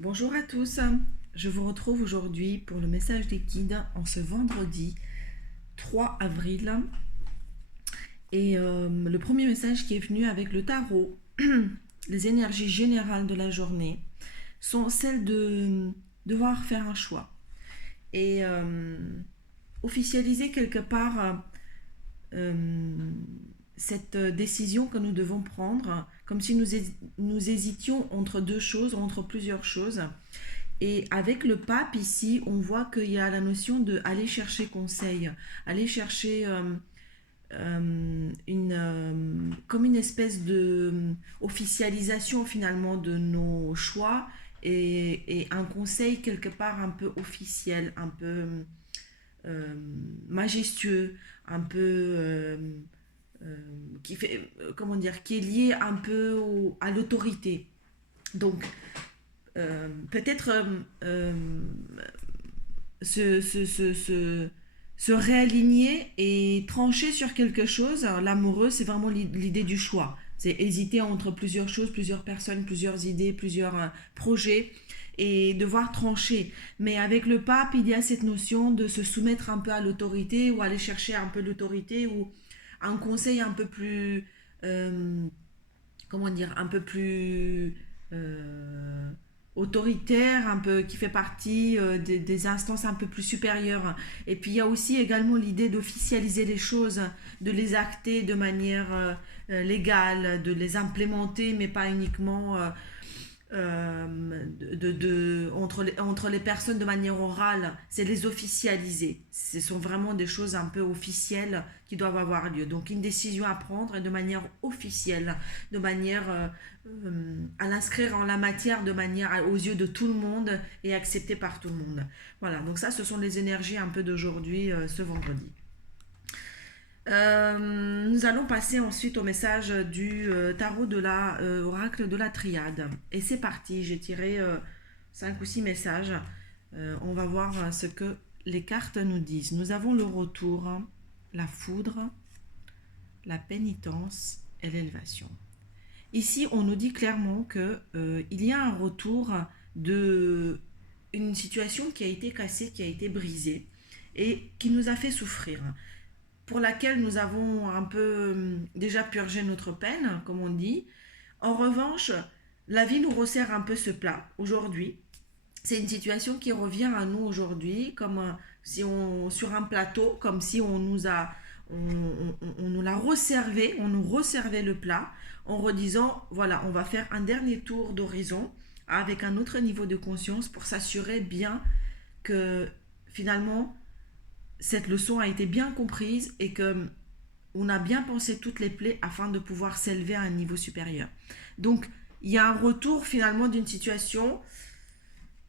Bonjour à tous, je vous retrouve aujourd'hui pour le message des guides en ce vendredi 3 avril. Et le premier message qui est venu avec le tarot, les énergies générales de la journée, sont celles de devoir faire un choix. Et officialiser quelque part euh, cette décision que nous devons prendre, comme si nous hésitions entre deux choses, entre plusieurs choses. Et avec le pape ici, on voit qu'il y a la notion de aller chercher conseil, aller chercher comme une espèce de officialisation finalement de nos choix et un conseil quelque part un peu officiel, un peu majestueux, un peu qui fait comment dire, qui est lié un peu à l'autorité. Donc peut-être se, se, se, se, se réaligner et trancher sur quelque chose. L'amoureux, c'est vraiment l'idée du choix. C'est hésiter entre plusieurs choses, plusieurs personnes, plusieurs idées, plusieurs projets et devoir trancher. Mais avec le pape, il y a cette notion de se soumettre un peu à l'autorité ou aller chercher un peu l'autorité ou un conseil un peu plus, comment dire, un peu plus autoritaire, un peu qui fait partie des instances un peu plus supérieures. Et puis il y a aussi également l'idée d'officialiser les choses, de les acter de manière légale, de les implémenter, mais pas uniquement entre les personnes de manière orale, c'est les officialiser. Ce sont vraiment des choses un peu officielles qui doivent avoir lieu. Donc une décision à prendre et de manière officielle, de manière à l'inscrire en la matière, de manière aux yeux de tout le monde et acceptée par tout le monde. Voilà, donc ça ce sont les énergies un peu d'aujourd'hui, ce vendredi. Nous allons passer ensuite au message du tarot de la oracle de la triade. Et c'est parti, j'ai tiré 5 ou 6 messages. On va voir ce que les cartes nous disent. Nous avons le retour, la foudre, la pénitence et l'élévation. Ici, on nous dit clairement que il y a un retour de une situation qui a été cassée, qui a été brisée et qui nous a fait souffrir, pour laquelle nous avons un peu déjà purgé notre peine, comme on dit. En revanche, la vie nous resserre un peu ce plat aujourd'hui. C'est une situation qui revient à nous aujourd'hui, comme si on sur un plateau, comme si on nous a on nous l'a resservé, on nous resservait le plat en redisant voilà, on va faire un dernier tour d'horizon avec un autre niveau de conscience pour s'assurer bien que finalement cette leçon a été bien comprise et que on a bien pensé toutes les plaies afin de pouvoir s'élever à un niveau supérieur. Donc, il y a un retour finalement d'une situation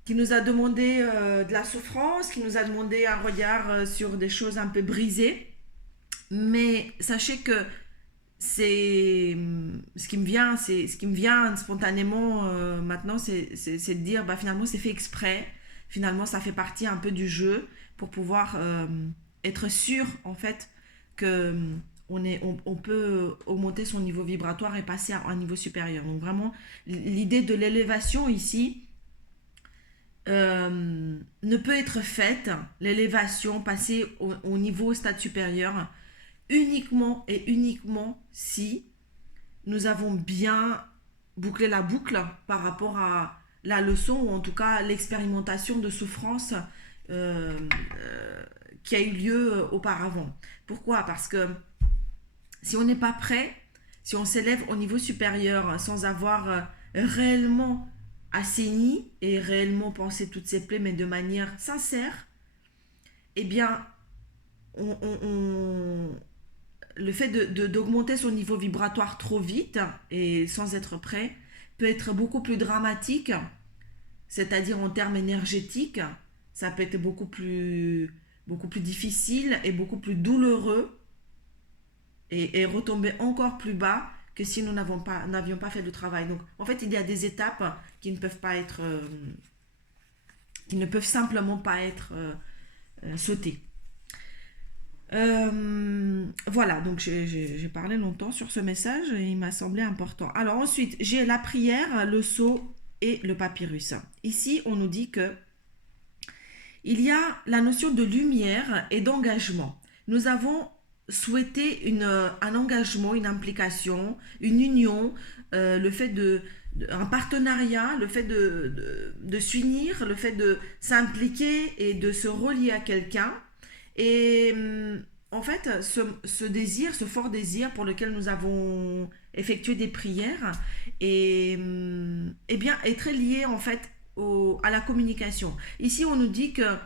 qui nous a demandé de la souffrance, qui nous a demandé un regard sur des choses un peu brisées. Mais sachez que c'est ce qui me vient spontanément maintenant, c'est de dire bah finalement c'est fait exprès, finalement ça fait partie un peu du jeu pour pouvoir être sûr en fait que on peut augmenter son niveau vibratoire et passer à un niveau supérieur. Donc vraiment l'idée de l'élévation ici ne peut être faite, l'élévation, passer au niveau stade supérieur uniquement et uniquement si nous avons bien bouclé la boucle par rapport à la leçon ou en tout cas l'expérimentation de souffrance euh, euh, qui a eu lieu auparavant. Pourquoi? Parce que si on n'est pas prêt, si on s'élève au niveau supérieur sans avoir réellement assaini et réellement pensé toutes ces plaies, mais de manière sincère, eh bien, on, le fait d'augmenter son niveau vibratoire trop vite et sans être prêt peut être beaucoup plus dramatique, c'est-à-dire en termes énergétiques, ça peut être beaucoup plus difficile et beaucoup plus douloureux et retomber encore plus bas que si nous n'avions pas fait le travail. Donc en fait, il y a des étapes qui ne peuvent pas être, qui ne peuvent simplement pas être sautées. Voilà, donc j'ai parlé longtemps sur ce message et il m'a semblé important. Alors ensuite, j'ai la prière, le sceau et le papyrus. Ici, on nous dit que il y a la notion de lumière et d'engagement. Nous avons souhaité un engagement, une implication, une union, le fait un partenariat, le fait de s'unir, le fait de s'impliquer et de se relier à quelqu'un. Et en fait, ce désir, ce fort désir pour lequel nous avons effectué des prières, bien, est très lié en fait à la communication. Ici, on nous dit que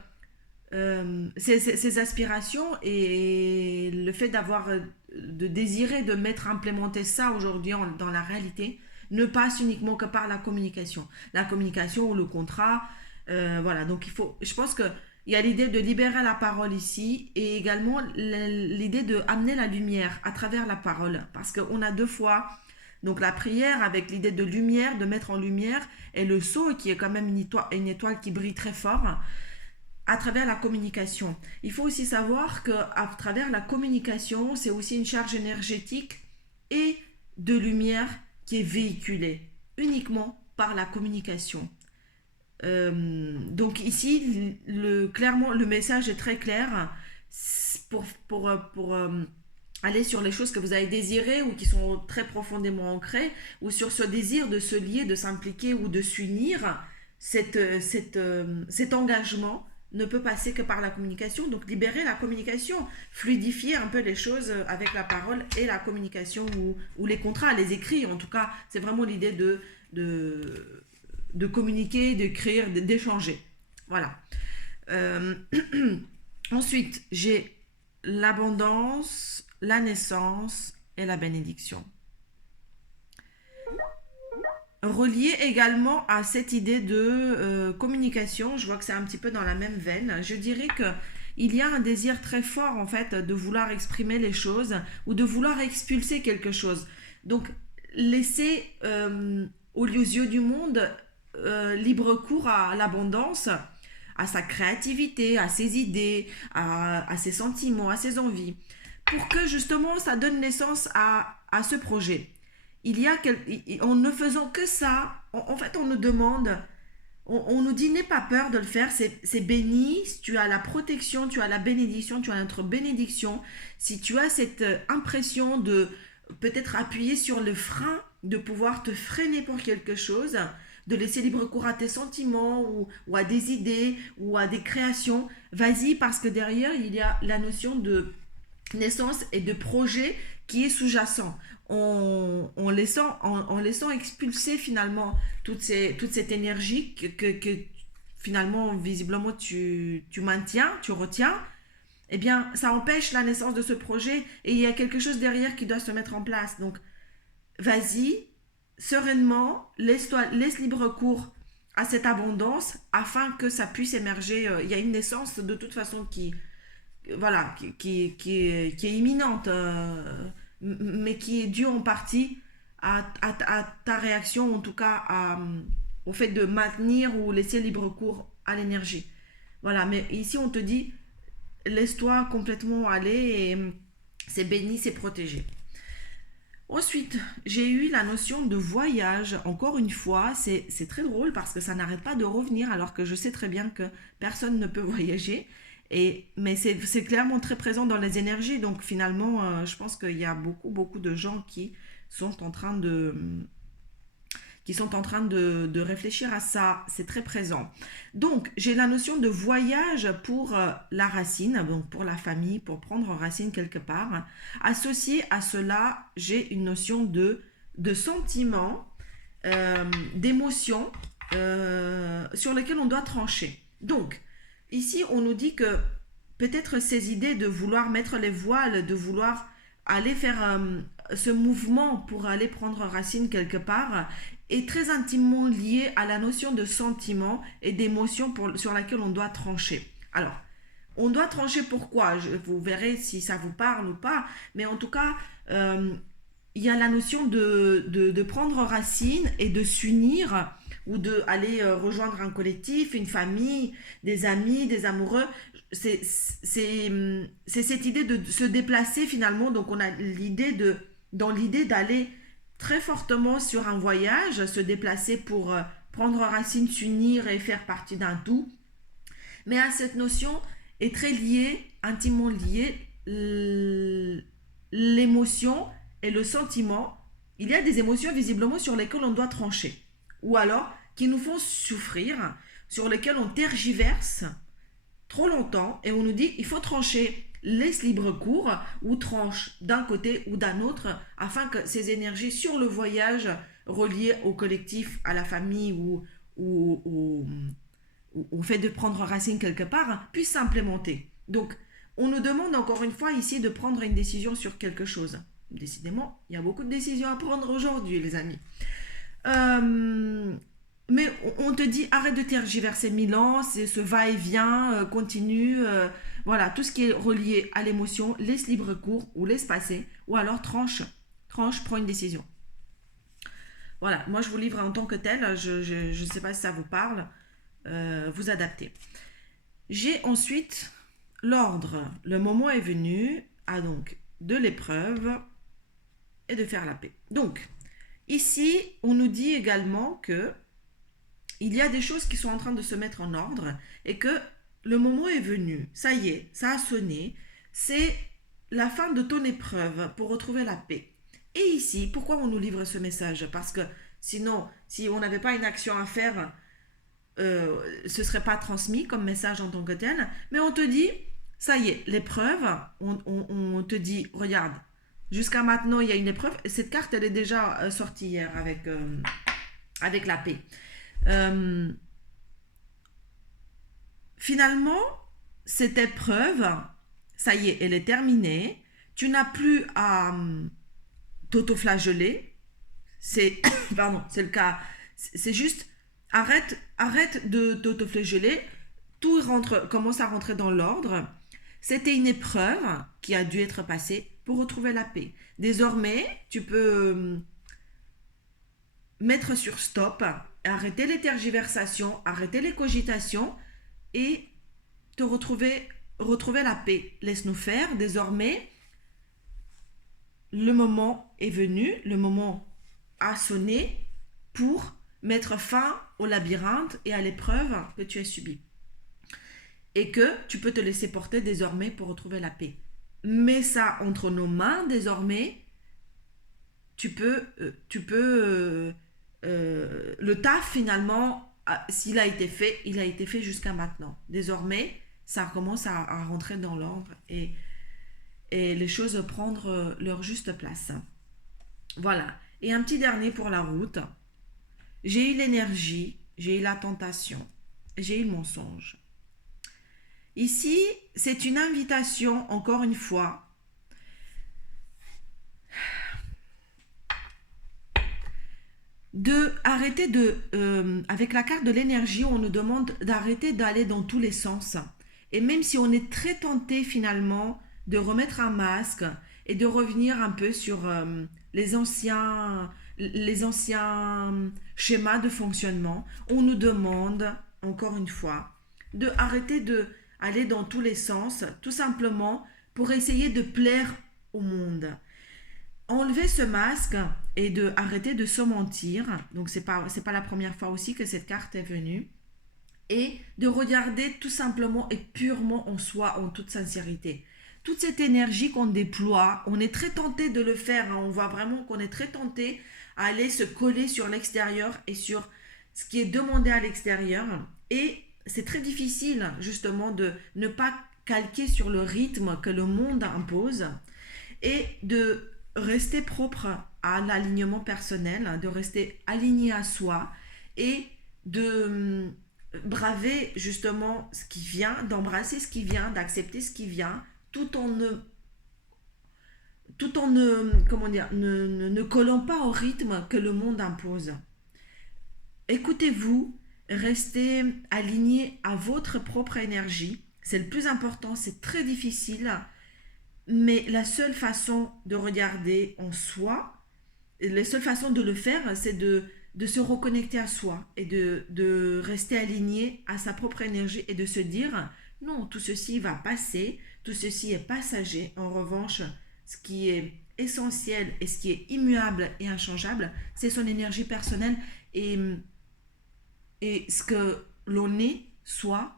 ces aspirations et le fait de désirer de mettre implémenter ça aujourd'hui dans la réalité ne passe uniquement que par la communication. La communication ou le contrat, voilà. Donc je pense que il y a l'idée de libérer la parole ici et également l'idée de amener la lumière à travers la parole, parce qu'on a deux fois donc la prière avec l'idée de lumière, de mettre en lumière, et le sceau qui est quand même une étoile qui brille très fort à travers la communication. Il faut aussi savoir qu'à travers la communication, c'est aussi une charge énergétique et de lumière qui est véhiculée uniquement par la communication. Donc ici, clairement, le message est très clair pour aller sur les choses que vous avez désirées ou qui sont très profondément ancrées, ou sur ce désir de se lier, de s'impliquer ou de s'unir. Cet engagement ne peut passer que par la communication. Donc libérer la communication, fluidifier un peu les choses avec la parole et la communication ou les contrats, les écrits. En tout cas, c'est vraiment l'idée de communiquer, d'écrire, d'échanger. Voilà. Ensuite, j'ai l'abondance, la naissance et la bénédiction. Relié également à cette idée de communication, je vois que c'est un petit peu dans la même veine, je dirais que il y a un désir très fort en fait de vouloir exprimer les choses ou de vouloir expulser quelque chose. Donc laisser aux yeux du monde libre cours à l'abondance, à sa créativité, à ses idées, à ses sentiments, à ses envies, pour que justement ça donne naissance à ce projet. En ne faisant que ça, en fait on nous demande, on nous dit n'aie pas peur de le faire, c'est béni, tu as la protection, tu as la bénédiction, tu as notre bénédiction. Si tu as cette impression de peut-être appuyer sur le frein, de pouvoir te freiner pour quelque chose, de laisser libre cours à tes sentiments ou à des idées ou à des créations, vas-y, parce que derrière il y a la notion de naissance et de projet qui est sous-jacent. En laissant expulser finalement toute cette énergie que finalement visiblement tu maintiens, tu retiens, eh bien ça empêche la naissance de ce projet et il y a quelque chose derrière qui doit se mettre en place. Donc vas-y, sereinement, laisse libre cours à cette abondance afin que ça puisse émerger. Il y a une naissance de toute façon qui est imminente, mais qui est due en partie à ta réaction, en tout cas au fait de maintenir ou laisser libre cours à l'énergie. Voilà, mais ici on te dit, laisse-toi complètement aller et c'est béni, c'est protégé. Ensuite, j'ai eu la notion de voyage. Encore une fois, c'est très drôle parce que ça n'arrête pas de revenir alors que je sais très bien que personne ne peut voyager. Mais c'est clairement très présent dans les énergies. Donc finalement, je pense qu'il y a beaucoup de gens qui sont en train de réfléchir à ça. C'est très présent. Donc, j'ai la notion de voyage pour la racine, donc pour la famille, pour prendre racine quelque part. Associé à cela, j'ai une notion de sentiment, d'émotion sur lesquels on doit trancher. Donc, ici, on nous dit que peut-être ces idées de vouloir mettre les voiles, de vouloir aller faire ce mouvement pour aller prendre racine quelque part est très intimement lié à la notion de sentiment et d'émotion sur laquelle on doit trancher. Alors, on doit trancher pourquoi? Vous verrez si ça vous parle ou pas, mais en tout cas, il y a la notion de prendre racine et de s'unir ou d'aller rejoindre un collectif, une famille, des amis, des amoureux. C'est cette idée de se déplacer finalement. Donc on a dans l'idée d'aller très fortement sur un voyage, se déplacer pour prendre racine, s'unir et faire partie d'un tout. Mais à cette notion est très liée, intimement liée, l'émotion et le sentiment. Il y a des émotions visiblement sur lesquelles on doit trancher, ou alors qui nous font souffrir, sur lesquelles on tergiverse trop longtemps et on nous dit il faut trancher, laisse libre cours ou tranche d'un côté ou d'un autre afin que ces énergies sur le voyage reliées au collectif, à la famille ou au fait de prendre racine quelque part puissent s'implémenter. Donc on nous demande encore une fois ici de prendre une décision sur quelque chose. Décidément, il y a beaucoup de décisions à prendre aujourd'hui, les amis. Mais on te dit arrête de tergiverser 1000 ans, c'est ce va-et-vient, continue, voilà, tout ce qui est relié à l'émotion, laisse libre cours ou laisse passer, ou alors tranche, prends une décision. Voilà, moi je vous livre en tant que tel, je ne sais pas si ça vous parle, vous adaptez. J'ai ensuite l'ordre, le moment est venu, donc de l'épreuve et de faire la paix. Donc, ici, on nous dit également que il y a des choses qui sont en train de se mettre en ordre et que le moment est venu. Ça y est, ça a sonné. C'est la fin de ton épreuve pour retrouver la paix. Et ici, pourquoi on nous livre ce message? Parce que sinon, si on n'avait pas une action à faire, ce ne serait pas transmis comme message en tant que tel. Mais on te dit, ça y est, l'épreuve, on te dit, regarde, jusqu'à maintenant, il y a une épreuve. Cette carte, elle est déjà sortie hier avec la paix. Finalement, cette épreuve, ça y est, elle est terminée. Tu n'as plus à t'autoflageller. C'est, pardon, c'est le cas. C'est juste, arrête de t'autoflageller. Tout commence à rentrer dans l'ordre. C'était une épreuve qui a dû être passée pour retrouver la paix. Désormais, tu peux mettre sur stop, arrêter les tergiversations, arrêter les cogitations et te retrouver la paix. Laisse-nous faire. Désormais, le moment est venu, le moment a sonné pour mettre fin au labyrinthe et à l'épreuve que tu as subie. Et que tu peux te laisser porter désormais pour retrouver la paix. Mets ça entre nos mains désormais. Tu peux le taf finalement, s'il a été fait, il a été fait jusqu'à maintenant. Désormais, ça commence à rentrer dans l'ordre et les choses prendre leur juste place. Voilà. Et un petit dernier pour la route. J'ai eu l'énergie, j'ai eu la tentation, j'ai eu le mensonge. Ici, c'est une invitation, encore une fois, avec la carte de l'énergie, on nous demande d'arrêter d'aller dans tous les sens. Et même si on est très tenté finalement de remettre un masque et de revenir un peu sur les anciens schémas de fonctionnement, on nous demande, encore une fois, de arrêter d'aller dans tous les sens, tout simplement pour essayer de plaire au monde. Enlever ce masque et arrêter de se mentir, donc c'est pas la première fois aussi que cette carte est venue, et de regarder tout simplement et purement en soi, en toute sincérité. Toute cette énergie qu'on déploie, on est très tenté de le faire, on voit vraiment qu'on est très tenté à aller se coller sur l'extérieur et sur ce qui est demandé à l'extérieur, et c'est très difficile justement de ne pas calquer sur le rythme que le monde impose et de rester propre à l'alignement personnel, de rester aligné à soi et de braver justement ce qui vient, d'embrasser ce qui vient, d'accepter ce qui vient, tout en ne collant pas au rythme que le monde impose. Écoutez-vous, restez aligné à votre propre énergie, c'est le plus important, c'est très difficile. Mais la seule façon de regarder en soi, la seule façon de le faire, c'est de se reconnecter à soi et de rester aligné à sa propre énergie et de se dire non, tout ceci va passer, tout ceci est passager. En revanche, ce qui est essentiel et ce qui est immuable et inchangeable, c'est son énergie personnelle et et ce que l'on est soit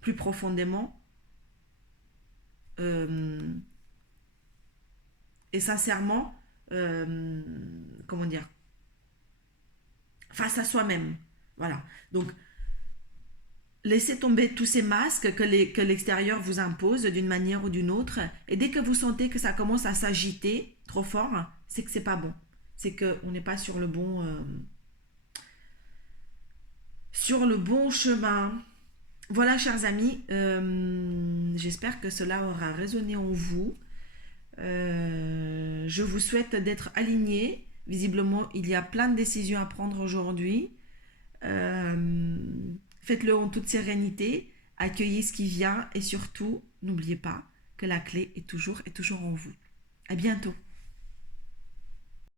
plus profondément et sincèrement, comment dire, face à soi-même. Voilà. Donc, laissez tomber tous ces masques que l'extérieur vous impose d'une manière ou d'une autre. Et dès que vous sentez que ça commence à s'agiter trop fort, c'est que c'est pas bon. C'est qu'on n'est pas sur le bon chemin. Voilà, chers amis, j'espère que cela aura résonné en vous. Je vous souhaite d'être alignés. Visiblement, il y a plein de décisions à prendre aujourd'hui. Euh, Faites-le en toute sérénité, accueillez ce qui vient et surtout, n'oubliez pas que la clé est toujours en vous. À bientôt.